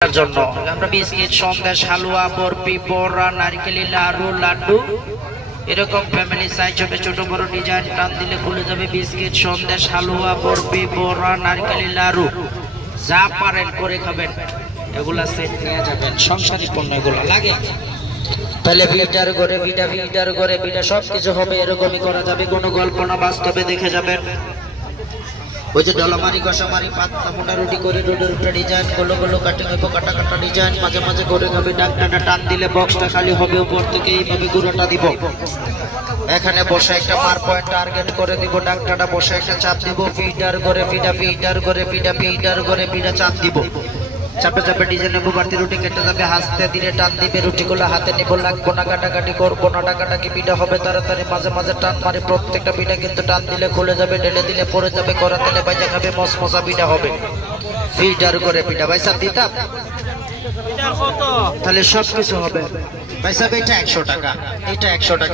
জন্য আমরা বিস্কিট সন্দেশ হালুয়া বরফি বড়া নারকেলি লাড়ু লাড্ডু এরকম ফ্যামিলি সাইজ হবে ছোট বড় ডিজাইন টান দিলে খুলে যাবে বিস্কিট সন্দেশ হালুয়া বরফি বড়া নারকেলি লাড়ু যা পারেন করে খাবেন এগুলা সেট নিয়ে যাবেন সংসারী পণ্য এগুলো লাগে তাহলে ভিটার করে ভিটার করে সবকিছু হবে এরকমই করা যাবে কোনো গল্প না বাস্তবে দেখে যাবেন ওই যে ডলামারি কষামারি পাতলা মোটা রুটি করে রোডের উপরে ডিজাইন গোলো গোলো কাটিং হইব কাটা কাটা ডিজাইন মাঝে মাঝে করে খাবে ডাকটা টান দিলে বক্সটা খালি হবে উপর থেকে এইভাবে গুঁড়োটা দিব এখানে বসে একটা মার পয়েন্ট টার্গেট করে দিব ডাকটা বসে একটা চাপ দিব ফিটার করে ফিটার করে চাপ দিব চাপে চাপে ডিজাইন নেবো বাড়তি রুটি কেটে যাবে হাসতে দিলে টান দিবে রুটিগুলো হাতে নিবো লাগবো না কাটাকাটি করবো না টাকাটাকি পিঠা হবে তাড়াতাড়ি মাঝে মাঝে টান মারে প্রত্যেকটা পিঠা কিন্তু টান দিলে খুলে যাবে ঢেলে দিলে পড়ে যাবে করা তেলে বাইজা খাবে মশমশা পিঠা হবে ফিল্টার করে পিঠা ভাইসা দিতাম তাহলে সব কিছু হবে ভাইসা এটা 100 টাকা এটা 100 টাকা